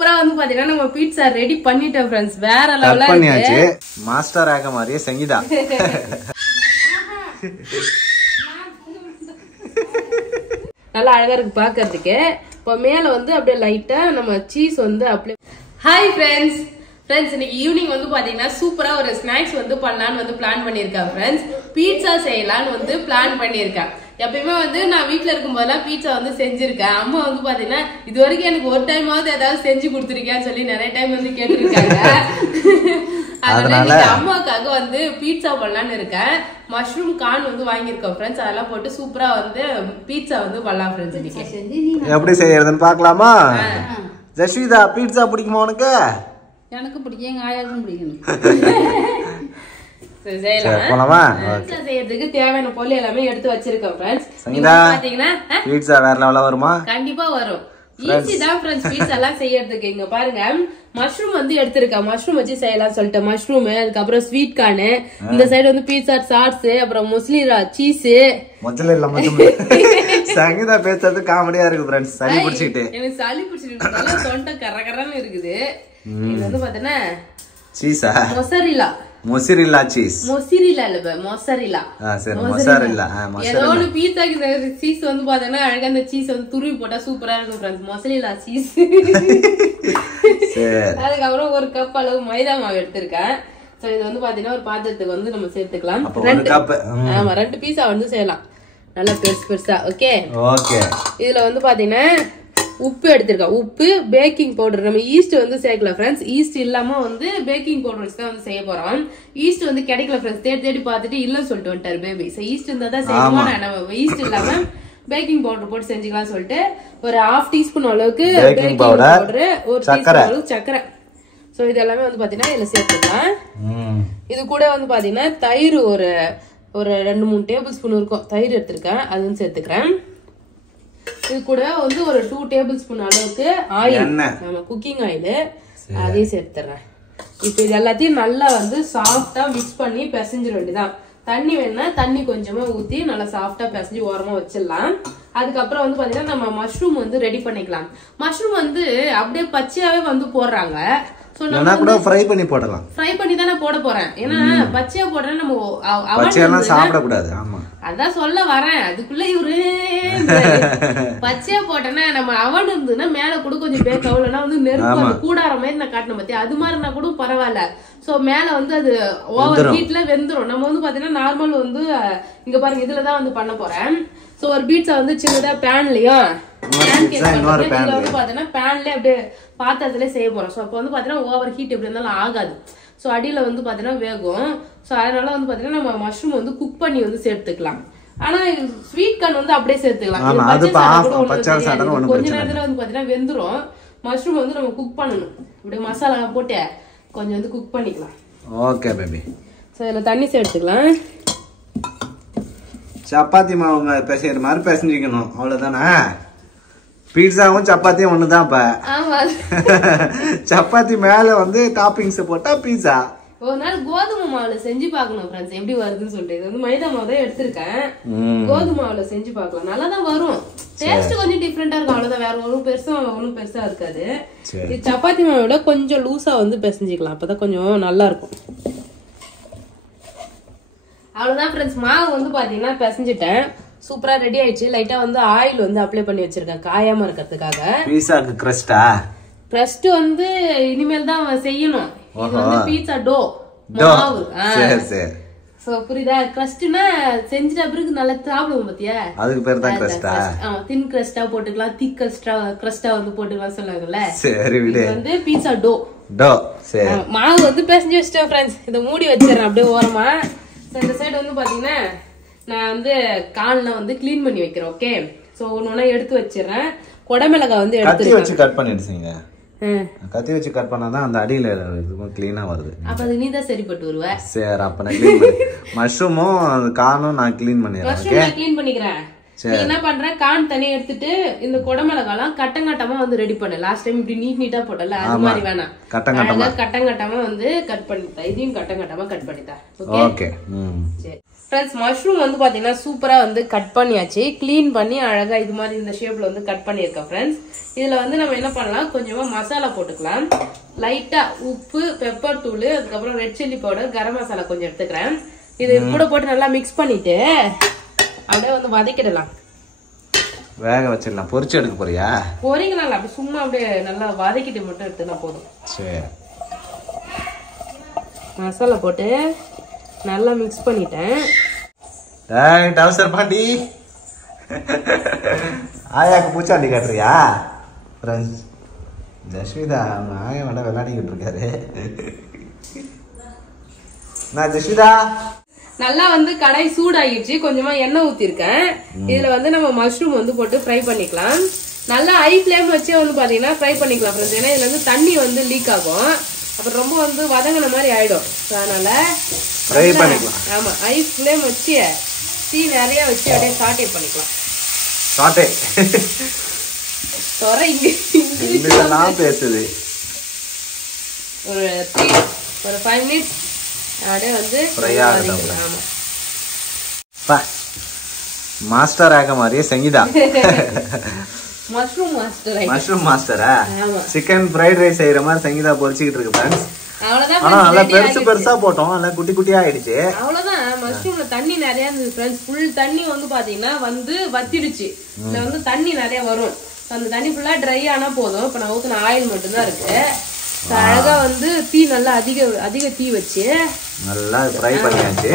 சூப்பரா வந்து பாத்தீங்கன்னா நம்ம பீட்சா ரெடி பண்ணிட்டோம் ஃப்ரெண்ட்ஸ். வேற லெவலா பண்ணியாச்சு. மாஸ்டர் ஆக மாதிரியே சங்கீதா நல்லா அழகா இருக்கு பாக்குறதுக்கு. இப்போ மேல வந்து அப்படியே லைட்டா நம்ம சீஸ் வந்து அப்படியே. ஹாய் ஃப்ரெண்ட்ஸ், இன்னைக்கு ஈவினிங் வந்து பாத்தீங்கன்னா சூப்பரா ஒரு ஸ்நாக்ஸ் வந்து பண்ணலான்னு வந்து பிளான் பண்ணிருக்கேன் ஃப்ரெண்ட்ஸ். பீட்சா செய்யலான்னு வந்து பிளான் பண்ணிருக்கேன். எப்பயுமே வந்து நான் வீட்டுல இருக்கும் போதெல்லாம் பீட்சா வந்து செஞ்சிருக்கேன். அம்மா வந்து பாத்தீங்கன்னா இது வரைக்கும் எனக்கு ஒரு டைமாவது ஏதாவது செஞ்சு கொடுத்துருக்கேன்னு சொல்லி நிறைய டைம் வந்து கேட்டிருக்காங்க. அதனால அம்மாவுக்காக வந்து பீட்சா பண்ணலான்னு இருக்கேன். மஷ்ரூம் கார்ன் வந்து வாங்கியிருக்கோம் ஃப்ரெண்ட்ஸ். அதெல்லாம் போட்டு சூப்பரா வந்து பீட்சா வந்து பண்ணலாம் ஃப்ரெண்ட்ஸ். இன்னைக்கு எப்படி செய்யறதுன்னு பாக்கலாமா? ஜஸ்விதா, பீட்சா பிடிக்குமா உனக்கு? எனக்கு பிடிக்கும், எங்க ஆயாவுக்கும் பிடிக்கும். செய்யறதுக்கு தேவையான பொருள் எல்லாமே எடுத்து வச்சிருக்கோம் ஃப்ரெண்ட்ஸ். பாத்தீங்கன்னா பீட்சா வேற லெவல்ல வருமா? கண்டிப்பா வரும். ஈஸி தான் ஃப்ரெண்ட்ஸ் பீட்சா எல்லாம் செய்யறதுக்கு. இங்க பாருங்க, மஷ்ரூம் வந்து எடுத்திருக்கேன். மஷ்ரூம் வச்சு செய்யலாம் சொல்லிட்டு மஷ்ரூம், அதுக்கப்புறம் ஸ்வீட் கார்னு, இந்த சைடு வந்து பீட்சா சாஸ், அப்புறம் மொஸ்லிரா சீஸ். சங்கீதா பேசுறது காமெடியா இருக்கு ஃப்ரெண்ட்ஸ். சளி பிடிச்சிட்டு எனக்கு சளி பிடிச்சிட்டு தொண்டை கரகரன்னு இருக்குது. இது வந்து பாத்தீங்கன்னா சீஸா, மொசரிலா சீஸ். மொசரிலா இல்ல, மொசரிலா. சரி, மொசரிலா. ஏதோ ஒன்னு பீட்சாக்கு சீஸ் வந்து பாத்தீங்கன்னா அழகா அந்த சீஸ் வந்து துருவி போட்டா சூப்பரா இருக்கும் ஃப்ரெண்ட்ஸ். மொசரிலா சீஸ். அதுக்கப்புறம் ஒரு கப் அளவு மைதா மாவு எடுத்திருக்கேன். சோ இது வந்து பாத்தீங்கன்னா ஒரு பாத்திரத்துக்கு வந்து நம்ம சேர்த்துக்கலாம். 2 பீஸா வந்து செய்யலாம், நல்லா பெருசு பெருசா. ஓகே, இதுல வந்து பாத்தீங்கன்னா உப்பு எடுத்திருக்கேன். உப்பு, பேக்கிங் பவுடர். நம்ம ஈஸ்ட் வந்து சேர்க்கல ஃப்ரெண்ட்ஸ். ஈஸ்ட் இல்லாம வந்து பேக்கிங் பவுடர் வச்சு தான் வந்து செய்ய போறோம். ஈஸ்ட் வந்து கிடைக்கல ஃப்ரெண்ட்ஸ். தேடி பார்த்துட்டு இல்லன்னு சொல்லிட்டு வந்துட்டாரு பேபி. ஈஸ்ட் இருந்தா தான் செய்யணுமா, நம்ம ஈஸ்ட் இல்லாம பேக்கிங் பவுடர் போட்டு செஞ்சுக்கலாம் சொல்லிட்டு ஒரு 1/2 டீஸ்பூன் அளவுக்கு பேக்கிங் பவுடர், 1 டீஸ்பூன் அளவுக்கு சக்கரை. சோ இது எல்லாமே வந்து பாத்தீங்கன்னா இதுல சேர்த்துக்கலாம். இது கூட வந்து பாத்தீங்கன்னா தயிர் ஒரு 2-3 டேபிள் ஸ்பூன் இருக்கும். தயிர் எடுத்திருக்கேன், அது வந்து சேர்த்துக்கிறேன். இது கூட வந்து ஒரு 2 டேபிள் ஸ்பூன் அளவுக்கு ஆயில், நம்ம குக்கிங் ஆயில், அதையும் சேர்த்துறேன். இப்ப இது எல்லாத்தையும் நல்லா வந்து சாஃப்டா மிக்ஸ் பண்ணி பிசைஞ்சிட வேண்டியதான். தண்ணி வேணா தண்ணி கொஞ்சமா ஊத்தி நல்லா சாஃப்டா பிசைஞ்சு ஓரமா வச்சிடலாம். அதுக்கப்புறம் வந்து பாத்தீங்கன்னா நம்ம மஷ்ரூம் வந்து ரெடி பண்ணிக்கலாம். மஷ்ரூம் வந்து அப்படியே பச்சையாவே வந்து போடுறாங்க. ஃப்ரை பண்ணி போடலாம். ஃப்ரை பண்ணி தானே போட போறேன். ஏன்னா பச்சையா போடுறேன், நம்ம பச்சையெல்லாம் சாப்பிட கூடாது. ஆமா, அதான் சொல்ல வரேன். அதுக்குள்ள இவரு பச்சையா போட்டேன்னா நம்ம அவன் இருந்ததுன்னா மேல கூட கொஞ்சம் பேக் அவ்வளவுனா வந்து நெருப்பு கூடார மாதிரி நான் காட்டின பத்தி அது மாதிரினா கூட பரவாயில்ல. சோ மேல வந்து அது ஓவர் ஹீட்ல வெந்துரும். நம்ம வந்து பாத்தீங்கன்னா நார்மல் வந்து இங்க பாருங்க இதுலதான் வந்து பண்ண போறேன். சோ ஒரு பீட்சா வந்து சின்னதா பேன்லயும் வந்து பாத்தீங்கன்னா பேன்லயே அப்படியே பாத்திரத்துல செய்ய போறோம். சோ அப்ப வந்து பாத்தீங்கன்னா ஓவர் ஹீட் எப்படி இருந்தாலும் ஆகாது. சோ அடியில வந்து பாத்தீங்கன்னா வேகும். சோ அதனால வந்து பாத்தீங்கன்னா நம்ம மஷ்ரூம் வந்து குக் பண்ணி வந்து சேர்த்துக்கலாம். ஆனா ஸ்வீட் கார்ன் வந்து அப்படியே சேர்த்துக்கலாம். கொஞ்ச நேரத்துல வந்து பாத்தீங்கன்னா வெந்துரும். மஷ்ரூம் வந்து நம்ம குக் பண்ணணும். இப்படி மசாலா போட்டு கொஞ்சம் வந்து குக் பண்ணிக்கலாம். Okay baby. சோ இதுல தண்ணி சேர்த்துக்கலாம். சப்பாத்தி மாவு பிசைற மாதிரி பிசைஞ்சிக்கணும், அவ்வளவுதானே? பீட்சாவும் சப்பாத்தியும் ஒண்ணுதான். இப்ப சப்பாத்தி மேல வந்து டாப்பிங்ஸ் போட்டா பீட்சா. ஒரு நாள் கோதுமை மாவுல செஞ்சு பாக்கணும் ஃப்ரெண்ட்ஸ், எப்படி வருதுன்னு சொல்லிட்டு. இது வந்து மைதா மாவு தான் எடுத்திருக்கேன். கோதுமை மாவுல செஞ்சு பாக்கலாம், நல்லாதான் வரும். டேஸ்ட் கொஞ்சம் டிஃப்ரெண்டா இருக்கும், அவ்வளவுதான். வேற ஒன்னும் பெருசா இருக்காது. இது சப்பாத்தி மாவுல கொஞ்சம் லூசா வந்து பிசைஞ்சிக்கலாம், அப்பதான் கொஞ்சம் நல்லா இருக்கும். அவ்வளவுதான் ஃப்ரெண்ட்ஸ், மாவு வந்து பாத்தீங்கன்னா பிசைஞ்சிட்டேன். சூப்பரா ரெடி ஆயிடுச்சு. லைட்டா வந்து ஆயில் வந்து அப்ளை பண்ணி வச்சிருக்கேன் காயாம இருக்கிறதுக்காக. பீட்சாக்கு கிரஸ்ட் வந்து இனிமேல் தான் செய்யணும். இது வந்து பீட்சா டோ மாவு. சோ புரியுதா? கிரஸ்ட்னா செஞ்சிட்ட பிறகு நல்லா சாப்பிடுவோம் பாத்தியா, அதுக்கு பேர் தான் கிரஸ்டா. தின் கிரஸ்டா போட்டுக்கலாம், திக் கிரஸ்டா வந்து போட்டுக்கலாம் சொல்லுவாங்கல்ல. சரி விடு. இது வந்து பீட்சா டோ. சரி, மாவு வந்து பிசைஞ்சு வச்சிட்டேன் ஃப்ரெண்ட்ஸ். இத மூடி வச்சிரேன் அப்படியே ஓரமா. இந்த சைடு வந்து பாத்தீங்கன்னா நான் வந்து கால்ல வந்து கிளீன் பண்ணி வைக்கிறேன். ஓகே, சோ ஒண்ணு எடுத்து வச்சிரேன். கொடமிளகாய் வந்து எடுத்து வச்சு கட் பண்ணிடுங்க. கத்தி வச்சு கட் பண்ணாதான் அந்த அடியில இதுவும் கிளீனா வருது. அப்ப அது நீதான் சரிப்பட்டு வருவ. சரி, அப்ப நான் கிளீன் பண்ணி மஷ்ரூமும் கானும் நான் கிளீன் பண்ணிடுறேன். மஷ்ரூம் நான் கிளீன் பண்ணிக்கிறேன். நீ என்ன பண்ற, கான் தனியா எடுத்துட்டு இந்த கொடமிளகாலாம் கட்டங்கட்டமா வந்து ரெடி பண்ணு. லாஸ்ட் டைம் இப்படி நீட்டா போட்டல, அது மாதிரி வேணாம். கட்டங்கட்டமா வந்து கட் பண்ணிட்டா. இதையும் கட்டங்கட்டமா கட் பண்ணிட்டா. ஓகே, சரி. ஃப்ரெண்ட்ஸ் மஷ்ரூம் வந்து பாத்தீங்கன்னா சூப்பரா வந்து கட் பண்ணியாச்சு, கிளீன் பண்ணி அழகா இது மாதிரி இந்த ஷேப்ல வந்து கட் பண்ணியிருக்கேன் ஃப்ரெண்ட்ஸ். இதுல வந்து நம்ம என்ன பண்ணலாம், கொஞ்சமா மசாலா போட்டுக்கலாம். லைட்டா உப்பு, பெப்பர் தூள், அதுக்கப்புறம் red chilli powder, garam masala கொஞ்சம் எடுத்துக்கிறேன். இது கூட போட்டு நல்லா மிக்ஸ் பண்ணிட்டு அப்படியே வந்து வதக்கிடலாம். வேக வச்சிடலாம். பொரிச்சு எடுக்க போறியா? பொரிக்கலாம், அப்படி சும்மா அப்படியே நல்லா வதக்கிட்டு மட்டும் எடுத்துனா போதும். சரி, மசாலா போட்டு நல்லா மிக்ஸ் பண்ணிட்டேன். டவுசர் பாண்டி ஆயாக்கு பூச்சாண்டி காட்டுறியா? ஃப்ரெண்ட்ஸ் ஜஸ்விதா அவங்க ஆயா வேணா விளையாடிக்கிட்டு இருக்காரு. நான் ஜஸ்விதா நல்லா வந்து கடாய் சூடாகிடுச்சு, கொஞ்சமா எண்ணெய் ஊத்திருக்கேன். இதுல வந்து நம்ம மஷ்ரூம் வந்து போட்டு ஃப்ரை பண்ணிக்கலாம். நல்லா ஹை ஃபிளேம் வச்சே வந்து பாத்தீங்கன்னா ஃப்ரை பண்ணிக்கலாம் ஃப்ரெண்ட்ஸ். ஏன்னா இதுல வந்து தண்ணி வந்து லீக் ஆகும், அப்புறம் ரொம்ப வந்து வதங்கின மாதிரி ஆயிடும். அதனால ஃப்ரை பண்ணிக்கலாம். ஆமா, ஹை ஃபிளேம் வச்சு தீ நிறைய வச்சு அப்படியே சாட்டே பண்ணிக்கலாம். சாட்டே தொரை இங்கிலீஷ்லாம் பேசுது. ஒரு 5 மினிட்ஸ் அப்படியே வந்து ஆமா மாஸ்டர் ஆக மாதிரியே சங்கீதா மஷ்ரூம் மாஸ்டரா? சிக்கன் ஃப்ரைட் ரைஸ் செய்யற மாதிரி சங்கீதா பொரிச்சுக்கிட்டு இருக்கு ஃப்ரெண்ட்ஸ். அவ்வளவுதான், ஆனா நல்லா பெருசு பெருசா போட்டோம், நல்லா குட்டி குட்டியா ஆயிடுச்சு. அவ்வளவுதான். மஷ்ரூம்ல தண்ணி நிறைய இருந்தது ஃப்ரெண்ட்ஸ். ஃபுல் தண்ணி வந்து பாத்தீங்கன்னா வந்து வத்திடுச்சு. இதுல வந்து தண்ணி நிறைய வரும். அந்த தண்ணி ஃபுல்லா ட்ரை ஆனா போதும். இப்ப நான் ஊத்துன ஆயில் மட்டும் தான் இருக்கு. அழகா வந்து தீ நல்லா அதிக தீ வச்சு நல்லா ஃப்ரை பண்ணியாச்சு.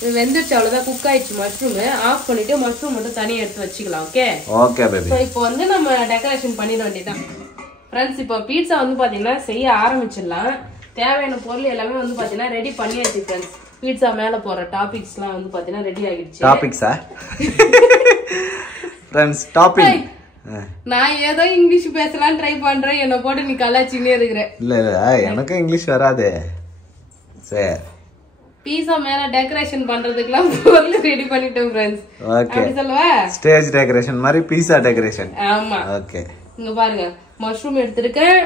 இது வெந்துருச்சு, அவ்வளவுதான், குக் ஆயிடுச்சு. மஷ்ரூம் ஆஃப் பண்ணிட்டு மஷ்ரூம் மட்டும் தனியா எடுத்து வச்சுக்கலாம். Okay okay baby. சோ இப்போ வந்து நம்ம டெக்கரேஷன் பண்ணிட வேண்டியதான் ஃப்ரெண்ட்ஸ். இப்போ பீட்சா வந்து பாத்தீங்கன்னா செய்ய ஆரம்பிச்சிடலாம். தேவையான பொருள் எல்லாமே வந்து பாத்தீங்கன்னா ரெடி பண்ணியாச்சு ஃப்ரெண்ட்ஸ். பீட்சா மேல போற டாபிக்ஸ்லாம் வந்து பாத்தீங்கன்னா ரெடி ஆகிடுச்சு. டாபிக்ஸா ஃப்ரெண்ட்ஸ்? டாபிக் நான் ஏதோ இங்கிலீஷ் பேசலாம் ட்ரை பண்றேன், என்ன போட்டு நீ கலாச்சினே இருக்கிற. இல்ல எனக்கு இங்கிலீஷ் வராது. சரி, பீட்சா மேல டெக்கரேஷன் பண்றதுக்குலாம் பொருள் ரெடி பண்ணிட்டோம் ஃப்ரெண்ட்ஸ். ஓகே, சொல்லுவா ஸ்டேஜ் டெக்கரேஷன் மாதிரி பீட்சா டெக்கரேஷன். ஆமா, ஓகே. இங்க பாருங்க, மஷ்ரூம் எடுத்திருக்கேன்,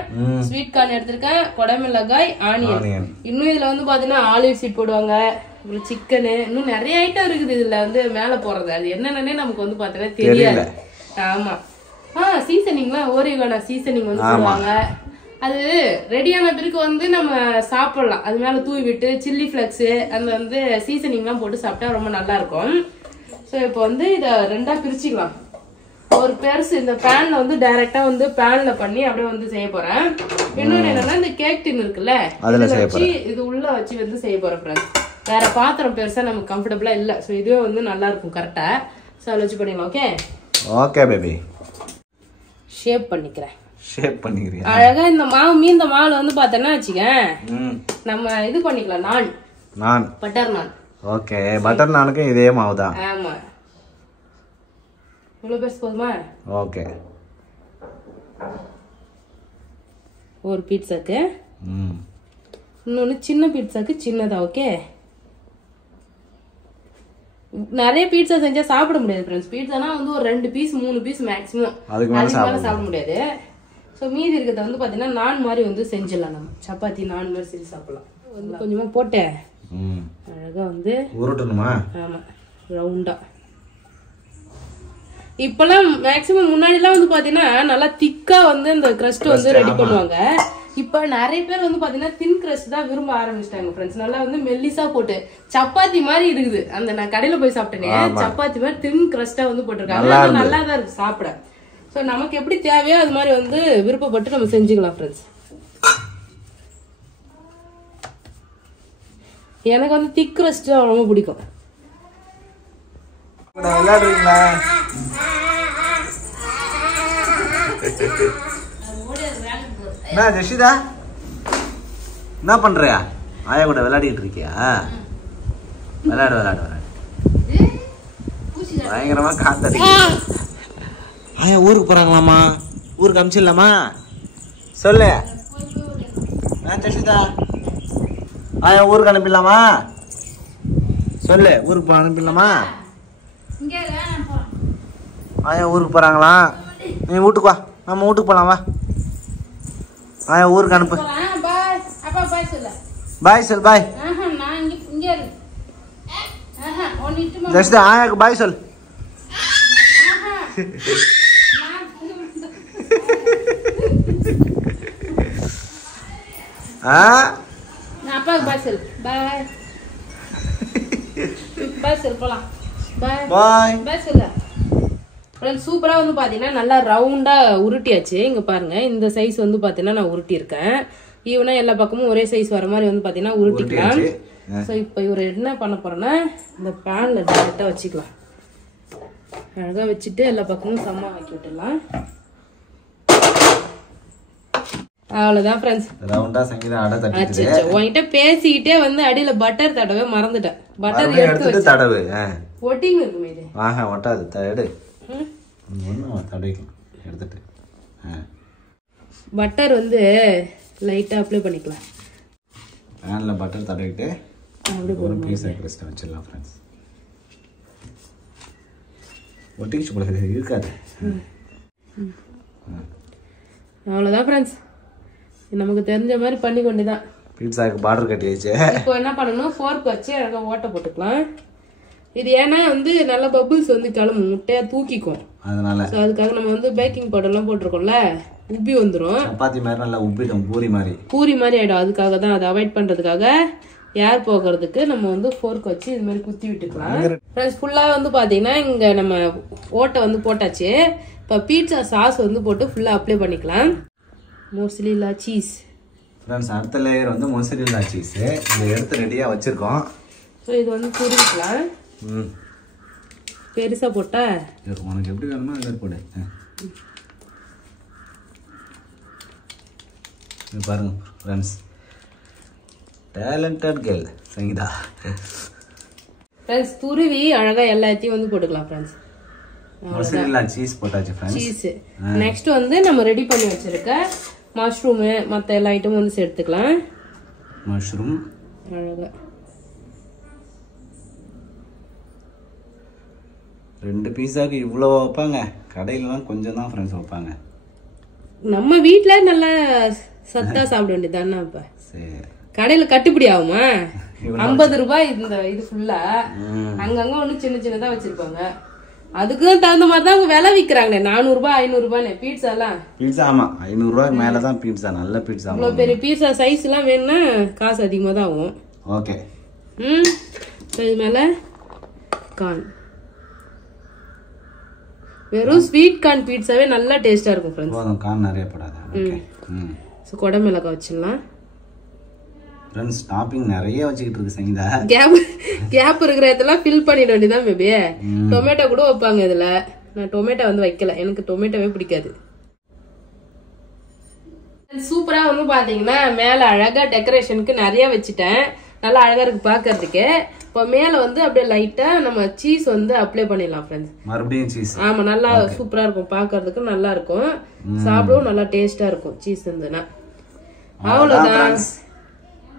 ஸ்வீட் கார்ன் எடுத்திருக்கேன், கொடமிளகாய், ஆனியன். இன்னும் இதுல வந்து பாத்தீங்கன்னா ஆலிவ் சீட் போடுவாங்க, அப்புறம் சிக்கனு, இன்னும் நிறைய ஐட்டம் இருக்குது இதுல வந்து மேல போறது. அது என்னன்னே நமக்கு வந்து பாத்தீங்கன்னா தெரியாது. ஆமா, சீசனிங்லாம் ஓரிகானா சீசனிங் வந்து போடுவாங்க. அது ரெடியான பிறகு வந்து நம்ம சாப்பிடலாம். அது மேல தூவி விட்டு சில்லி பிளக்ஸ் அந்த வந்து சீசனிங்லாம் போட்டு சாப்பிட்டா ரொம்ப நல்லா இருக்கும். ஸோ இப்போ வந்து இதை ரெண்டா பிரிச்சுக்கலாம். ஒரு பெருசு இந்த பேன்ல வந்து டைரக்டா வந்து பேன்ல பண்ணி அப்படியே வந்து செய்ய போறேன். இன்னொன்னு என்னன்னா இந்த கேக் டின் இருக்குல்ல, இதுல வச்சு இது உள்ள வச்சு வந்து செய்ய போறேன் ஃப்ரெண்ட்ஸ். வேற பாத்திரம் பெருசா நமக்கு கம்ஃபர்டபுளா இல்ல. ஸோ இதுவே வந்து நல்லா இருக்கும் கரெக்டா. ஸோ அதை வச்சு பண்ணிடலாம். Okay okay baby. ஷேப் பண்ணிக்கிறேன். ஷேப் பண்ணிக்கிறியா? அழகா இந்த மாவுல வந்து பார்த்தேன்னா வச்சுக்க, நம்ம இது பண்ணிக்கலாம். நான் பட்டர் நான். ஓகே, பட்டர் நானுக்கு இதே மாவு தான். ஆமா, இவ்வளவு பெருசு போதுமா? ஓகே, ஒரு பீட்சாக்கு இன்னொன்னு சின்ன பீட்சாக்கு சின்னதா. ஓகே, நிறைய பீட்சா செஞ்சா சாப்பிட முடியாது ஃப்ரெண்ட்ஸ். பீட்சானா வந்து ஒரு 2 பீஸ் 3 பீஸ் மேக்ஸிமம், அதுக்கு மேல சாப்பிட முடியாது. ஸோ மீதி இருக்கிறத வந்து பாத்தீங்கன்னா நான் மாதிரி வந்து செஞ்சிடலாம். நம்ம சப்பாத்தி நான் மாதிரி செஞ்சு சாப்பிடலாம். வந்து கொஞ்சமா போட்டேன், அழகா வந்து உருட்டணுமா? ஆமா, ரவுண்டா. இப்பெல்லாம் மேக்ஸிமம் முன்னாடிலாம் வந்து பாத்தீங்கன்னா நல்லா திக்கா வந்து இந்த கிரஸ்ட் வந்து ரெடி பண்ணுவாங்க. இப்ப நிறைய பேர் வந்து பாத்தீங்கன்னா தின் கிரஸ்ட் தான் விரும்ப ஆரம்பிச்சிட்டாங்க ஃப்ரெண்ட்ஸ். நல்லா வந்து மெல்லிசா போட்டு சப்பாத்தி மாதிரி இருக்குது. அந்த நான் கடையில போய் சாப்பிட்டேனே, சப்பாத்தி மாதிரி தின் கிரஸ்டா வந்து போட்டிருக்காங்க. நல்லா தான் இருக்கு சாப்பிட. ஸோ நமக்கு எப்படி தேவையோ அது மாதிரி வந்து விருப்பப்பட்டு நம்ம செஞ்சுக்கலாம் ஃப்ரெண்ட்ஸ். எனக்கு வந்து திக் கிரஸ்ட் ரொம்ப பிடிக்கும். விளையாடுறீங்களா? என்ன ஜெஷிதா என்ன பண்றியா? ஆயா கூட விளையாடிட்டு இருக்கியா? விளையாடு பயங்கரமா காத்தடி. ஆயா ஊருக்கு போறாங்களாமா? ஊருக்கு அனுப்பிச்சிடலாமா? சொல்லு ஜெஷிதா. ஆயா ஊருக்கு அனுப்பிடலாமா? சொல்லு, ஊருக்கு அனுப்பிடலாமா? ஆயா ஊருக்கு போறாங்களா? நீ வீட்டுக்கு வா, நம்ம வீட்டுக்கு போலாம் வா. ஆயா ஊருக்கு அனுப்பு. பாய் சொல். பாய். ஜஸ்ட் ஆயாக்கு பாய் சொல். அப்பாவுக்கு பாய் சொல். பாய் பாய் சொல். போலாம். பாய் பாய் பாய் சொல்ல. சூப்பரா வந்து பாத்தீங்கன்னா நல்லா ரவுண்டா உருட்டியாச்சு. இங்க பாருங்க, இந்த சைஸ் வந்து பாத்தீங்கன்னா நான் உருட்டி இருக்கேன். ஈவனா எல்லா பக்கமும் ஒரே சைஸ் வர மாதிரி வந்து பாத்தீங்கன்னா உருட்டிக்கலாம். ஸோ இப்போ இவர் என்ன பண்ண போறேன்னா இந்த பேன்ல டேரக்டா வச்சுக்கலாம். அழகா வச்சுட்டு எல்லா பக்கமும் சம்மா ஆக்கி விட்டுடலாம். அவ்வளவுதான் ஃப்ரெண்ட்ஸ். ரவுண்டா சங்கீதா அடை தட்டிட்டு உன்கிட்ட பேசிக்கிட்டே வந்து அடியில பட்டர் தடவை மறந்துட்டேன். பட்டர் எடுத்து தடவு ஒட்டிங்க இருக்குமே இது. ஆஹா ஒட்டாது. தடு ஒன்றும் தடவிக்கலாம் எடுத்துட்டு. பட்டர் வந்து லைட்டா அப்ளை பண்ணிக்கலாம். பேனில் பட்டர் தடவிட்டு ஒரு பீஸா கிறிஸ்ட வச்சிடலாம் ஃப்ரெண்ட்ஸ். ஒட்டிக்கிச்சு போல இருக்காது. அவ்வளோதான் ஃப்ரெண்ட்ஸ், நமக்கு தெரிஞ்ச மாதிரி பண்ணி கொண்டுதான். பீட்சாக்கு பார்டர் கட்டியாச்சு. இப்போ என்ன பண்ணணும், ஃபோர்க் வச்சு அழகாக ஓட்ட போட்டுக்கலாம். இது ஏன்னா வந்து நல்ல பபிள்ஸ் வந்து கிளம்பும், முட்டையா தூக்கிக்கும். அதனால அதுக்காக நம்ம வந்து பேக்கிங் பவுடர்லாம் போட்டிருக்கோம்ல, உப்பி வந்துடும். சப்பாத்தி மாதிரி நல்லா உப்பிடும், பூரி மாதிரி ஆயிடும். அதுக்காக தான், அதை அவாய்ட் பண்றதுக்காக ஏர் போகிறதுக்கு நம்ம வந்து ஃபோர்க் வச்சு இது மாதிரி குத்தி விட்டுக்கலாம். ஃப்ரெண்ட்ஸ் ஃபுல்லா வந்து பாத்தீங்கன்னா இங்க நம்ம ஓட்டை வந்து போட்டாச்சு. இப்போ பீட்சா சாஸ் வந்து போட்டு ஃபுல்லா அப்ளை பண்ணிக்கலாம். மொசரெல்லா சீஸ் ஃப்ரெண்ட்ஸ், அடுத்த லேயர் வந்து மொசரெல்லா சீஸ் இதை எடுத்து ரெடியா வச்சிருக்கோம். ஸோ இது வந்து துருவிக்கலாம். பெருசா போட்டா உனக்கு எப்படி வேணுமோ அதை போடு. பாருங்க friends, talented girl Sangeetha. Friends துருவி அழகா எல்லாத்தையும் வந்து போட்டுக்கலாம் ஃப்ரெண்ட்ஸ். மொசரெல்லா சீஸ் போட்டாச்சு ஃப்ரெண்ட்ஸ். சீஸ் நெக்ஸ்ட் வந்து நம்ம ரெடி பண்ணி வச்சிருக்க மஷ்ரூம் மற்ற எல்லா ஐட்டமும் வந்து சேர்த்துக்கலாம். மஷ்ரூம் அழகா 2 பீஸாக்கு இவ்வளோ வைப்பாங்க, கடையிலலாம் கொஞ்சம் தான் ஃப்ரெண்ட்ஸ் வைப்பாங்க. நம்ம வீட்ல நல்லா சத்தா சாப்பிட வேண்டியதானே. இப்ப கடையில கட்டுப்படி ஆகுமா? 50 ரூபாய் இந்த இது ஃபுல்லா. அங்கங்க ஒண்ணு சின்ன சின்னதா வச்சிருப்பாங்க. அதுக்கு தகுந்த மாதிரி தான் அவங்க விலை விற்கிறாங்க. 400 ரூபாய் 500 ரூபாய் பீட்சா எல்லாம். பீட்சா ஆமா 500 ரூபாய்க்கு மேல தான் பீட்சா, நல்ல பீட்சா. இவ்வளவு பெரிய பீட்சா சைஸ் எல்லாம் வேணும்னா காசு அதிகமா தான் ஆகும். ஓகே. இது மேல கார்ன், வெறும் ஸ்வீட் கார்ன் பீட்சாவே நல்லா டேஸ்டா இருக்கும் ஃப்ரெண்ட்ஸ். போதும், கார்ன் நிறைய போடாத. ஓகே. சோ கொடை மிளகாய் வச்சிடலாம் ஃப்ரெண்ட்ஸ். டாப்பிங் நிறைய வச்சிட்டு இருக்கு சங்கீதா. கேப் இருக்கிற இதெல்லாம் ஃபில் பண்ணிட வேண்டியதான் பேபி. டொமேட்டோ கூட வைப்பாங்க இதுல. நான் டொமேட்டோ வந்து வைக்கல, எனக்கு டொமேட்டோவே பிடிக்காது. சூப்பரா வந்து பாத்தீங்கன்னா மேல அழகா டெக்கரேஷனுக்கு நிறைய வச்சுட்டேன். நல்லா அழகா இருக்கு பாக்குறதுக்கு. இப்போ மேல வந்து அப்படியே லைட்டா நம்ம சீஸ் வந்து அப்ளை பண்ணிடலாம் ஃப்ரெண்ட்ஸ். மறுபடியும் சீஸ். ஆமா, நல்லா சூப்பரா இருக்கும் பாக்குறதுக்கு, நல்லா இருக்கும், சாப்பிடவும் நல்லா டேஸ்டா இருக்கும் சீஸ் இருந்துன்னா. அவ்வளவுதான்.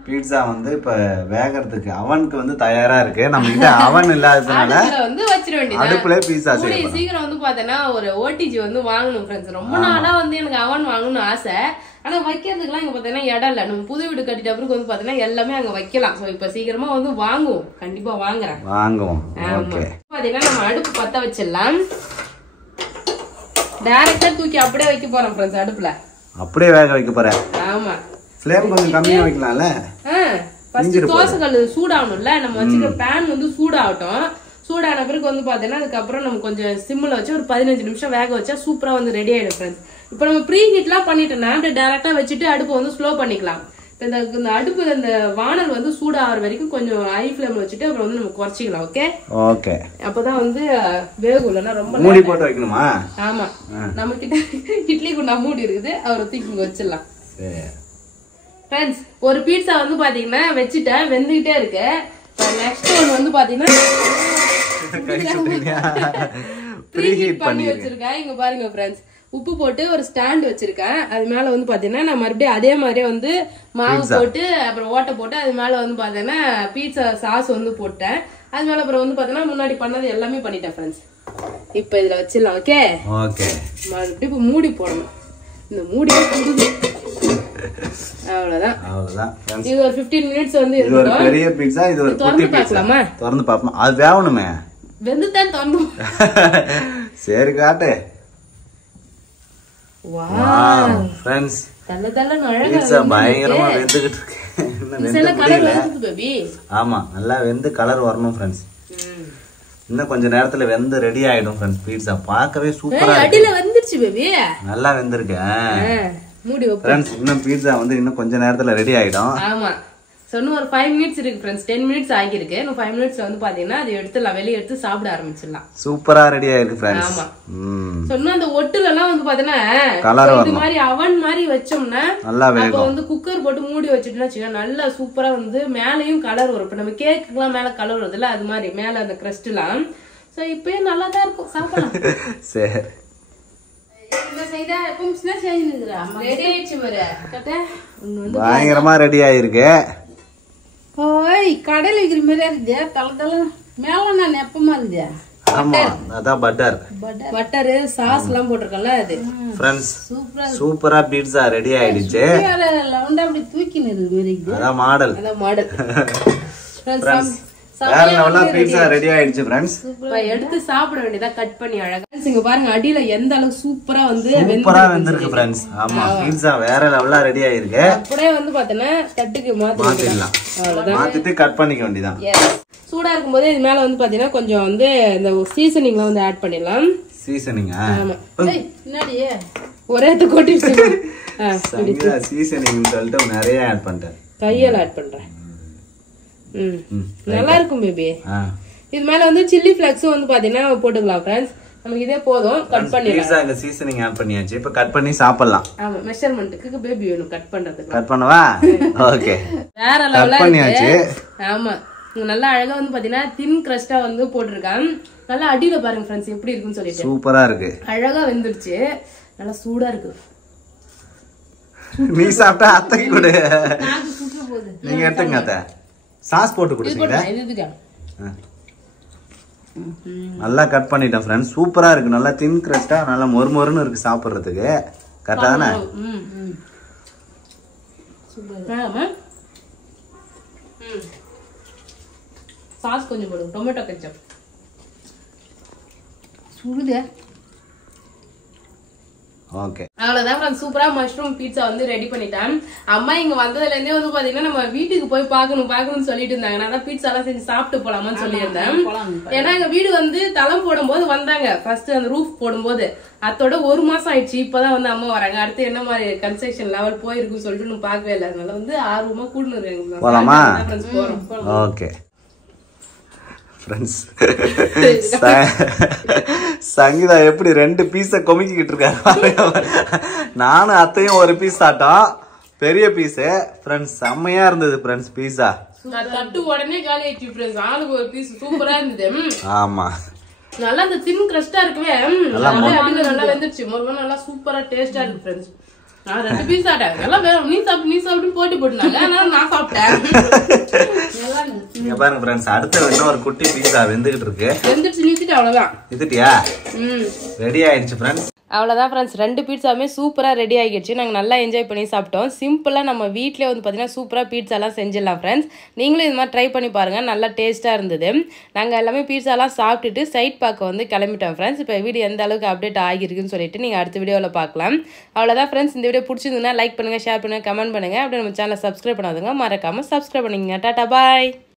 பீட்சா வந்து இப்ப வேகறதுக்கு அவனுக்கு வந்து தயாரா இருக்கு. நம்ம கிட்ட அவன் இல்லாததுனால வந்து வச்சிட வேண்டியது. அடுப்புல பீட்சா செய்யணும். சீக்கிரம் வந்து பாத்தேன்னா ஒரு ஓடிஜி வந்து வாங்கணும் ஃப்ரெண்ட்ஸ். ரொம்ப நாளா வந்து எனக்கு அவன் வாங்கணும்னு ஆசை. ஆனா வைக்கிறதுக்குலாம் இங்க பாத்தீங்கன்னா இடம் இல்ல. நம்ம புது வீடு கட்டிட்ட அப்புறம் வந்து பாத்தீங்கன்னா எல்லாமே அங்க வைக்கலாம். சோ இப்ப சீக்கிரமா வந்து வாங்குவோம், கண்டிப்பா வாங்குவோம். பாத்தீங்கன்னா நம்ம அடுப்பு பத்த வச்சிடலாம். டைரக்டா தூக்கி அப்படியே வைக்க போறோம் ஃப்ரெண்ட்ஸ். அடுப்புல அப்படியே வேக வைக்க போறேன். ஆமா, ஃப்ளேம் கொஞ்சம் கம்மியா வைக்கலாம்ல. ஃபர்ஸ்ட் தோசை கல் சூடாகணும்ல, நம்ம வச்சுக்கிற பேன் வந்து சூடாகட்டும். சூடான பிறகு வந்து பாத்தீங்கன்னா அதுக்கப்புறம் நம்ம கொஞ்சம் சிம்ல வச்சு ஒரு 15 நிமிஷம் வேக வச்சா சூப்பரா வந்து ரெடி ஆயிடும் ஃப்ரெண்ட்ஸ். இப்போ நம்ம ப்ரீ ஹீட்லாம் பண்ணிட்டோம்னா டைரக்டா வச்சுட்டு அடுப்பு வந்து ஸ்லோ பண்ணிக்கலாம். இந்த அடுப்பு இந்த வானல் வந்து சூடாகிற வரைக்கும் கொஞ்சம் ஹை ஃப்ளேம்ல வச்சுட்டு அப்புறம் வந்து நம்ம குறைச்சிக்கலாம். ஓகே. அப்பதான் வந்து வேகும், இல்லைன்னா ரொம்ப மூடி போட்டு வைக்கணுமா? ஆமா, நம்ம கிட்ட இட்லி குண்டா மூடி இருக்குது, அவரை தூக்கி வச்சிடலாம் ஃப்ரெண்ட்ஸ். ஒரு பீட்சா வந்து பாத்தீங்கன்னா வச்சுட்டேன், வெந்துகிட்டே இருக்கு. நெக்ஸ்ட் ஒன் வந்து பாத்தீங்கன்னா ப்ரீ ஹீட் பண்ணி வச்சிருக்கேன். இங்க பாருங்க ஃப்ரெண்ட்ஸ், உப்பு போட்டு ஒரு ஸ்டாண்ட் வச்சிருக்கேன். அது மேல வந்து பாத்தீங்கன்னா நான் மறுபடியும் அதே மாதிரியே வந்து மாவு போட்டு அப்புறம் ஓட்டை போட்டு அது மேல வந்து பாத்தீங்கன்னா பீட்சா சாஸ் வந்து போட்டேன். அது மேல அப்புறம் வந்து பாத்தீங்கன்னா முன்னாடி பண்ணது எல்லாமே பண்ணிட்டேன் ஃப்ரெண்ட்ஸ். இப்ப இதுல வச்சிடலாம். ஓகே. மறுபடியும் இப்ப மூடி போடணும். இந்த மூடியே புடுது. அவ்வளவுதான் இது ஒரு 15 மினிட்ஸ் வந்து இது ஒரு பெரிய பீட்சா இது ஒரு குட்டி பீட்சா திறந்து பாப்போம் அது வேகணுமே வெந்துதான் திறந்து சரி காட்டு வாவ் ஃப்ரெண்ட்ஸ் தள்ள பீட்சா பயங்கரமா வெந்துகிட்டு இருக்கு ஆமா நல்லா வெந்து கலர் வரணும் ஃப்ரெண்ட்ஸ் இன்னும் கொஞ்ச நேரத்துல வெந்து ரெடி ஆயிடும் ஃப்ரெண்ட்ஸ் பீட்சா பார்க்கவே சூப்பரா இருக்கு அடியில வந்துருச்சு பேபி நல்லா வெந்திருக்கு மூடி வைப்போம் ஃப்ரெண்ட்ஸ் இன்னும் பீட்சா வந்து இன்னும் கொஞ்ச நேரத்துல ரெடி ஆயிடும் ஆமா சொன்ன ஒரு 5 மினிட்ஸ் இருக்கு ஃப்ரெண்ட்ஸ் 10 மினிட்ஸ் ஆகிருக்கு இன்னும் 5 மினிட்ஸ்ல வந்து பாத்தீங்கன்னா அது எடுத்துலாம் வெளிய எடுத்து சாப்பிட ஆரம்பிச்சிடலாம் சூப்பரா ரெடி ஆயிருக்கு ஃப்ரெண்ட்ஸ் ஆமா சொன்ன அந்த ஒட்டுல எல்லாம் வந்து பாத்தீங்கன்னா இது மாதிரி அவன் மாதிரி வச்சோம்னா அப்ப வந்து குக்கர் போட்டு மூடி வச்சிட்டோம்னா நல்லா சூப்பரா வந்து மேலயும் கலர் வரும் இப்ப நம்ம கேக்குலாம் மேல கலர் வருதுல்ல அது மாதிரி மேல அந்த கிரஸ்ட் எல்லாம் சோ இப்பயும் நல்லா தான் இருக்கும் சாப்பிடலாம் சரி பயங்கரமா ரெடி ஆயிருக்கு ஓய் கடையில இருக்கிற மாதிரியா இருக்குதே தலை மேல நான் எப்பமா இருக்குதே ஆமா அதான் பட்டர் சாஸ் எல்லாம் போட்டிருக்கல அது ஃப்ரெண்ட்ஸ் சூப்பரா பீட்சா ரெடி ஆயிடுச்சு லவுண்டா அப்படி தூக்கின்னு இருக்கு அதான் மாடல் ஃப்ரெண்ட்ஸ் வேற லெவல்ல பீட்சா ரெடி ஆயிடுச்சு फ्रेंड्स எடுத்து சாப்பிட வேண்டியதா கட் பண்ணி அழகா இங்க பாருங்க அடியில எந்த அளவுக்கு சூப்பரா வந்து வெந்திருக்கு फ्रेंड्स ஆமா பீட்சா வேற லெவல்ல ரெடி ஆயிருக்கு அப்படியே வந்து பாத்தனா தட்டுக்கு மாத்திடலாம் அவ்வளவுதான் மாத்திட்டு கட் பண்ணிக்க வேண்டியதான் சூடா இருக்கும்போது இது மேல வந்து பாத்தீங்கன்னா கொஞ்சம் வந்து இந்த சீசனிங்ல வந்து ஆட் பண்ணிடலாம் சீசனிங் ஆமா என்னடி ஒரே கொட்டிச்சு சீசனிங் சொல்லிட்டு நிறைய ஆட் பண்ணிட்டேன் கையால ஆட் பண்றேன் நல்லா இருக்கும் பேபி இது மேல வந்து சில்லி ஃபிளக்ஸும் வந்து பாத்தீங்கன்னா போட்டுக்கலாம் फ्रेंड्स நமக்கு இதே போதும் கட் பண்ணிடலாம் பீட்சாக்கு சீசனிங் ஆட் பண்ணியாச்சு இப்போ கட் பண்ணி சாப்பிடலாம் ஆமா மெஷர்மென்ட்க்கு பேபி வேணும் கட் பண்றதுக்கு கட் பண்ணவா ஓகே வேற லெவலா பண்ணியாச்சு ஆமா நல்லா அழகா வந்து பாத்தீங்கன்னா தின் கிரஸ்டா வந்து போட்டுருக்கான் நல்லா அடியில பாருங்க फ्रेंड्स எப்படி இருக்குன்னு சொல்லிட்டு சூப்பரா இருக்கு அழகா வெந்துருச்சு நல்லா சூடா இருக்கு நீ சாப்பிட்டா அத்தைக்கு கொடு நீங்க எடுத்துங்க அத்தை சாஸ் போட்டு குடுங்க நல்லா கட் பண்ணிட்டேன் फ्रेंड्स சூப்பரா இருக்கு நல்லா தின் கிரஸ்டா நல்லா மொறுமொறுன்னு இருக்கு சாப்பிடுறதுக்கு கரெக்ட்டா தானே சூப்பரா சாஸ் கொஞ்சம் போடு டொமேட்டோ கெச்சப் சுடுதே ஓகே அவ்வளவுதான் ஃப்ரெண்ட்ஸ் சூப்பரா மஷ்ரூம் பீட்சா வந்து ரெடி பண்ணிட்டேன் அம்மா இங்க வந்ததுல இருந்தே வந்து பாத்தீங்கன்னா நம்ம வீட்டுக்கு போய் பாக்கணும்னு சொல்லிட்டு இருந்தாங்க நான் தான் பீட்சா எல்லாம் செஞ்சு சாப்பிட்டு போலாமான்னு சொல்லியிருந்தேன் ஏன்னா எங்க வீடு வந்து தளம் போடும்போது வந்தாங்க ஃபர்ஸ்ட் அந்த ரூஃப் போடும்போது அதோட 1 மாசம் ஆயிடுச்சு இப்பதான் வந்து அம்மா வராங்க அடுத்து என்ன மாதிரி கன்ஸ்ட்ரக்ஷன் லெவல் போயிருக்குன்னு சொல்லிட்டு நான் பாக்கவே இல்லை அதனால வந்து ஆர்வமா கூட்டினு இருக்காங்க போறோம் ஓகே சங்கீதா எப்படி 2 பீஸ கொமிக்கிட்டு இருக்காங்க நானும் அத்தையும் ஒரு பீஸ் சாப்பிட்டோம் பெரிய பீஸ் फ्रेंड्स செம்மையா இருந்தது फ्रेंड्स பீஸா தட்டு உடனே காலி ஆயிடுச்சு फ्रेंड्स ஆளுக்கு ஒரு பீஸ் சூப்பரா இருந்தது ஆமா நல்லா அந்த தின் கிரஸ்டா இருக்கவே நல்லா வெந்துருச்சு மொறுமொறு நல்லா சூப்பரா டேஸ்டா இருக்கு फ्रेंड्स நான் 2 பீஸ் சாப்பிட்டேன் எல்லாம் நீ சாப்பிட்டு போட்டி போட்டுனாங்க நான் சாப்பிட்டேன் இங்க பாருங்க फ्रेंड्स அடுத்து இன்னொரு குட்டி பீஸா வெந்துகிட்டு இருக்கு வெந்துச்சு நிறுத்திட்டு அவ்வளவுதான் நிறுத்திட்டியா ரெடி ஆயிடுச்சு फ्रेंड्स அவ்வளோதான் ஃப்ரெண்ட்ஸ் 2 பீட்சாவுமே சூப்பராக ரெடி ஆகிடுச்சு நாங்கள் நல்லா என்ஜாய் பண்ணி சாப்பிட்டோம் சிம்பிளாக நம்ம வீட்டிலே வந்து பார்த்தீங்கன்னா சூப்பராக பீட்சாலாம் செஞ்சிடலாம் ஃப்ரெண்ட்ஸ் நீங்களும் இது மாதிரி ட்ரை பண்ணி பாருங்கள் நல்லா டேஸ்ட்டாக இருந்தது நாங்கள் எல்லாமே பீட்சாலாம் சாப்பிட்டுட்டு சைட் பார்க்க வந்து கிளம்பிட்டோம் ஃப்ரெண்ட்ஸ் இப்போ வீடியோ எந்த அளவுக்கு அப்டேட் ஆகிருக்குன்னு சொல்லிட்டு நீங்கள் அடுத்த வீடியோவில் பார்க்கலாம் அவ்வளோதான் ஃப்ரெண்ட்ஸ் இந்த வீடியோ பிடிச்சிருந்ததுன்னா லைக் பண்ணுங்கள் ஷேர் பண்ணுங்கள் கமெண்ட் பண்ணுங்கள் அப்படியே நம்ம சேனலை சப்ஸ்கிரைப் பண்ணாதுங்க மறக்காமல் சப்ஸ்கிரைப் பண்ணிக்கங்க டாடா பாய்